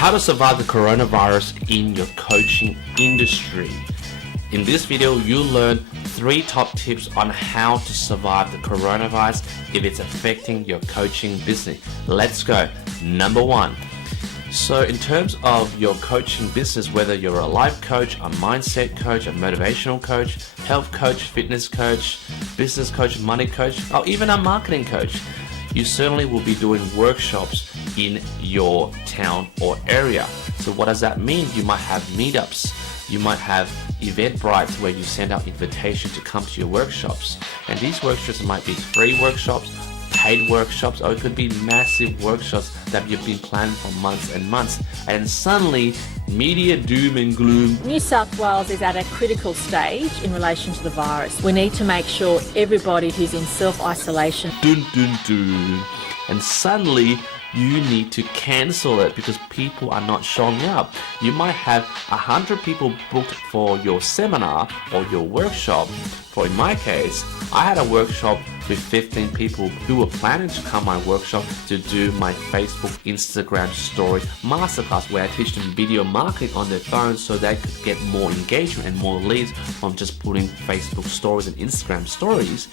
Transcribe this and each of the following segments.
How to survive the coronavirus in your coaching industry. In this video, you'll learn 3 top tips on how to survive the coronavirus if it's affecting your coaching business. Let's go. Number 1. So in terms of your coaching business, whether you're a life coach, a mindset coach, a motivational coach, health coach, fitness coach, business coach, money coach, or even a marketing coach, you certainly will be doing workshops in your town or area. So what does that mean? You might have meetups. You might have Eventbrite where you send out invitations to come to your workshops. And these workshops might be free workshops, paid workshops, or it could be massive workshops that you've been planning for months and months. And suddenly, media doom and gloom. New South Wales is at a critical stage in relation to the virus. We need to make sure everybody who's in self-isolation. Dun, dun, dun. And suddenly, you need to cancel it because people are not showing up. You might have 100 people booked for your seminar or your workshop. For in my case, I had a workshop with 15 people who were planning to come to my workshop to do my Facebook, Instagram story masterclass where I teach them video marketing on their phones so they could get more engagement and more leads from just putting Facebook stories and Instagram stories.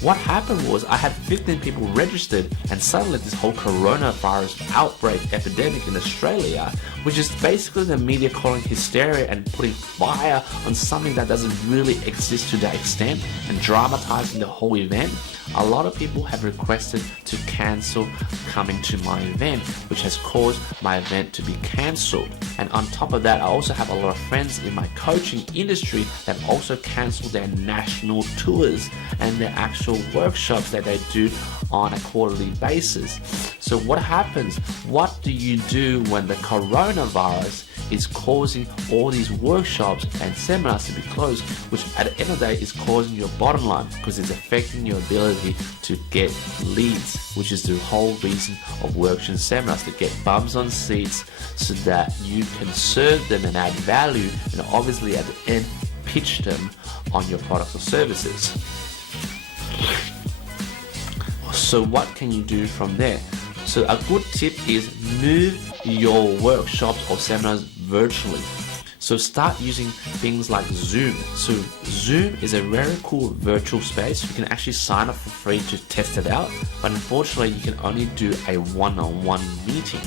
What happened was I had 15 people registered, and suddenly this whole coronavirus outbreak epidemic in Australia, which is basically the media calling hysteria and putting fire on something that doesn't really exist to that extent and dramatizing the whole event. A lot of people have requested to cancel coming to my event, which has caused my event to be cancelled. And on top of that, I also have a lot of friends in my coaching industry that also cancelled their national tours and their actual workshops that they do on a quarterly basis. So what happens? What do you do when the coronavirus is causing all these workshops and seminars to be closed, which at the end of the day is causing your bottom line because it's affecting your ability to get leads, which is the whole reason of workshops and seminars, to get bums on seats so that you can serve them and add value, and obviously at the end pitch them on your products or services. So what can you do from there? So a good tip is move your workshops or seminars virtually. So start using things like Zoom. So Zoom is a very cool virtual space. You can actually sign up for free to test it out, but unfortunately you can only do a one-on-one meeting.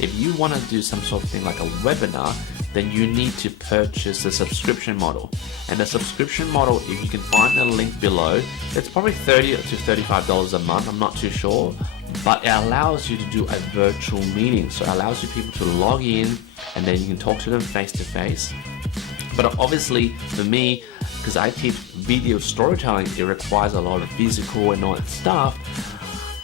If you want to do some sort of thing like a webinar, then you need to purchase the subscription model. And the subscription model, if you can find the link below, it's probably $30 to $35 a month, I'm not too sure, but it allows you to do a virtual meeting. So it allows you people to log in and then you can talk to them face to face. But obviously for me, because I teach video storytelling, it requires a lot of physical and all that stuff.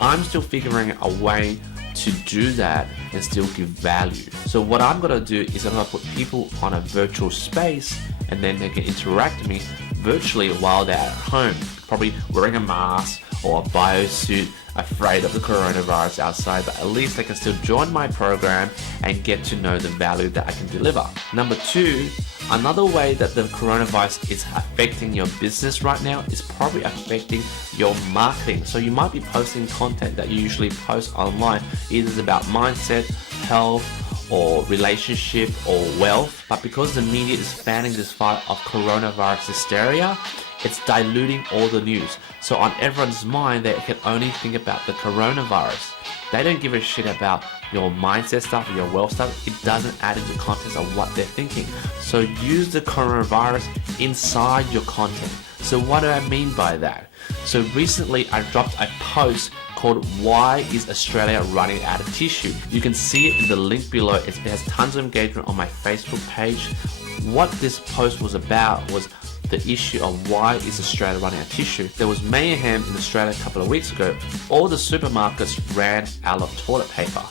I'm still figuring a way to do that and still give value. So what I'm gonna do is I'm gonna put people on a virtual space and then they can interact with me virtually while they're at home, probably wearing a mask or a biosuit, afraid of the coronavirus outside, but at least they can still join my program and get to know the value that I can deliver. Number 2, another way that the coronavirus is affecting your business right now is probably affecting your marketing. So you might be posting content that you usually post online, either it's about mindset, health, or relationship or wealth, but because the media is fanning this fire of coronavirus hysteria, it's diluting all the news. So on everyone's mind, they can only think about the coronavirus. They don't give a shit about your mindset stuff or your wealth stuff. It doesn't add into the context of what they're thinking. So use the coronavirus inside your content. So what do I mean by that? So recently I dropped a post called "Why is Australia running out of tissue?" You can see it in the link below. It has tons of engagement on my Facebook page. What this post was about was the issue of why is Australia running out of tissue. There was mayhem in Australia a couple of weeks ago. All the supermarkets ran out of toilet paper.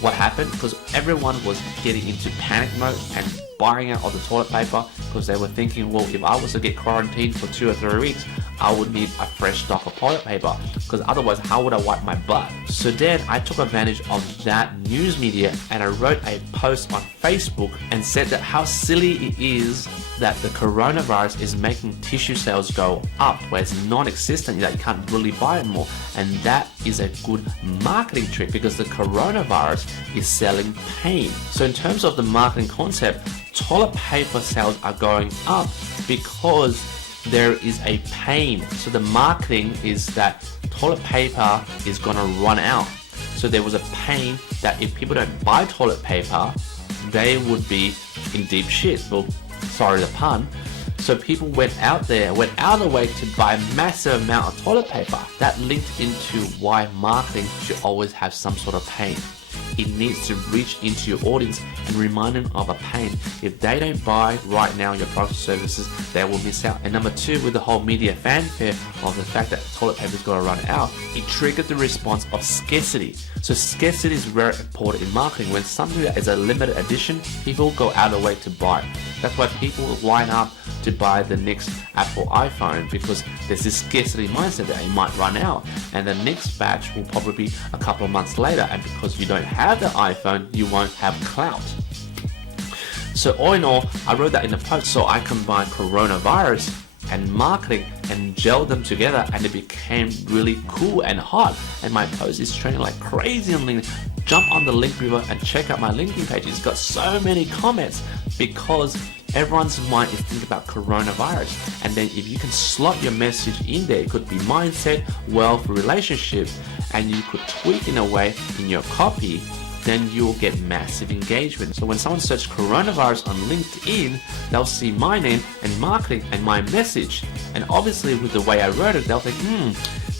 What happened? Because everyone was getting into panic mode and buying out all the toilet paper because they were thinking, well, if I was to get quarantined for 2 or 3 weeks, I would need a fresh stock of toilet paper because otherwise how would I wipe my butt? So then I took advantage of that news media and I wrote a post on Facebook and said that how silly it is that the coronavirus is making tissue sales go up where it's non-existent, that you can't really buy it more. And that is a good marketing trick because the coronavirus is selling pain. So in terms of the marketing concept, toilet paper sales are going up because there is a pain. So the marketing is that toilet paper is going to run out. So there was a pain that if people don't buy toilet paper, they would be in deep shit. Well, sorry the pun. So people went out of their way to buy a massive amount of toilet paper. That linked into why marketing should always have some sort of pain. It needs to reach into your audience and remind them of a pain. If they don't buy right now your products or services, they will miss out. And number two, with the whole media fanfare of the fact that toilet paper is going to run out, it triggered the response of scarcity. So scarcity is very important in marketing. When something that is a limited edition, people go out of the way to buy. That's why people line up to buy the next Apple iPhone, because there's this scarcity mindset that it might run out, and the next batch will probably be a couple of months later, and because you don't have the iPhone, you won't have clout. So all in all, I wrote that in the post, so I combined coronavirus and marketing and gelled them together, and it became really cool and hot, and my post is trending like crazy on LinkedIn. Jump on the link below and check out my LinkedIn page. It's got so many comments because everyone's mind is thinking about coronavirus. And then if you can slot your message in there, it could be mindset, wealth, relationships, and you could tweak in a way in your copy, then you'll get massive engagement. So when someone searches coronavirus on LinkedIn, they'll see my name and marketing and my message. And obviously with the way I wrote it, they'll think,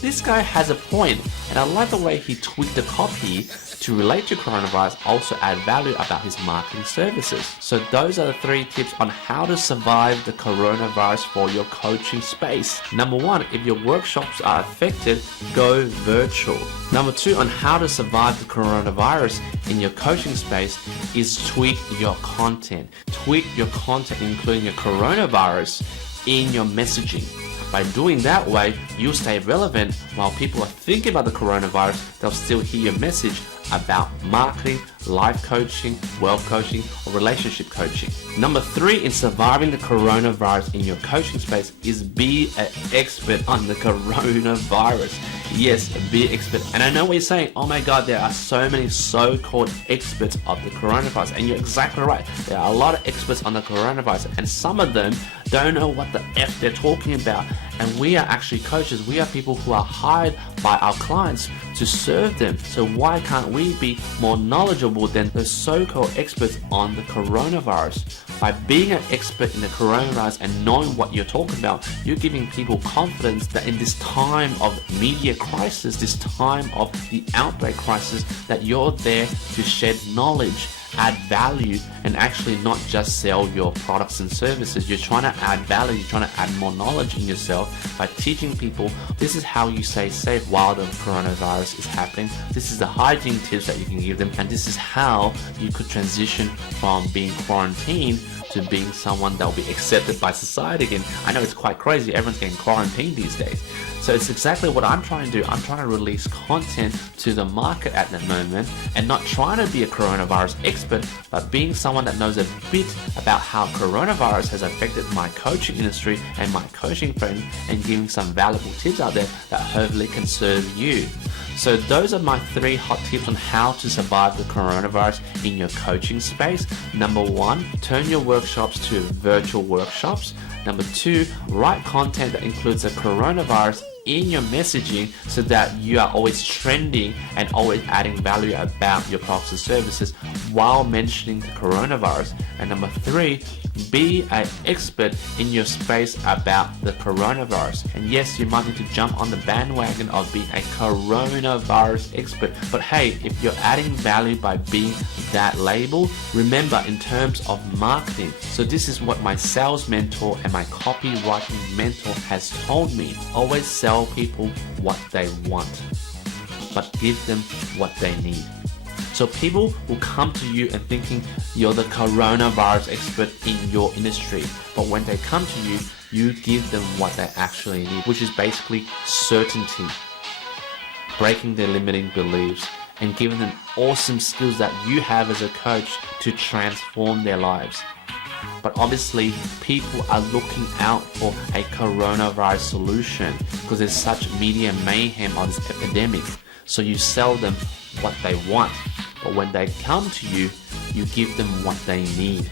this guy has a point. And I like the way he tweaked the copy to relate to coronavirus, also add value about his marketing services. So those are the 3 tips on how to survive the coronavirus for your coaching space. Number 1, if your workshops are affected, go virtual. Number 2, on how to survive the coronavirus in your coaching space is tweak your content. Tweak your content, including your coronavirus, in your messaging. By doing that way, you'll stay relevant while people are thinking about the coronavirus. They'll still hear your message about marketing, life coaching, wealth coaching, or relationship coaching. Number 3 in surviving the coronavirus in your coaching space is be an expert on the coronavirus. Yes, be an expert. And I know what you're saying, oh my God, there are so many so-called experts of the coronavirus. And you're exactly right. There are a lot of experts on the coronavirus, and some of them don't know what the F they're talking about. And we are actually coaches. We are people who are hired by our clients to serve them. So why can't we be more knowledgeable than the so-called experts on the coronavirus? By being an expert in the coronavirus and knowing what you're talking about, you're giving people confidence that in this time of media crisis, this time of the outbreak crisis, that you're there to shed knowledge, add value, and actually not just sell your products and services. You're trying to add value, you're trying to add more knowledge in yourself by teaching people this is how you stay safe while the coronavirus is happening. This is the hygiene tips that you can give them, and this is how you could transition from being quarantined to being someone that will be accepted by society again. I know it's quite crazy, everyone's getting quarantined these days. So it's exactly what I'm trying to do. I'm trying to release content to the market at the moment, and not trying to be a coronavirus expert, but being someone that knows a bit about how coronavirus has affected my coaching industry and my coaching friends, and giving some valuable tips out there that hopefully can serve you. So those are my 3 hot tips on how to survive the coronavirus in your coaching space. Number 1, turn your workshops to virtual workshops. Number 2, write content that includes the coronavirus in your messaging so that you are always trending and always adding value about your products and services while mentioning the coronavirus. And number 3, be an expert in your space about the coronavirus. And yes, you might need to jump on the bandwagon of being a coronavirus expert, but hey, if you're adding value by being that label, remember in terms of marketing. So this is what my sales mentor and my copywriting mentor has told me. Always sell people what they want, but give them what they need. So people will come to you and thinking you're the coronavirus expert in your industry. But when they come to you, you give them what they actually need, which is basically certainty, breaking their limiting beliefs, and giving them awesome skills that you have as a coach to transform their lives. But obviously, people are looking out for a coronavirus solution because there's such media mayhem on this epidemic. So you sell them what they want. but when they come to you, you give them what they need.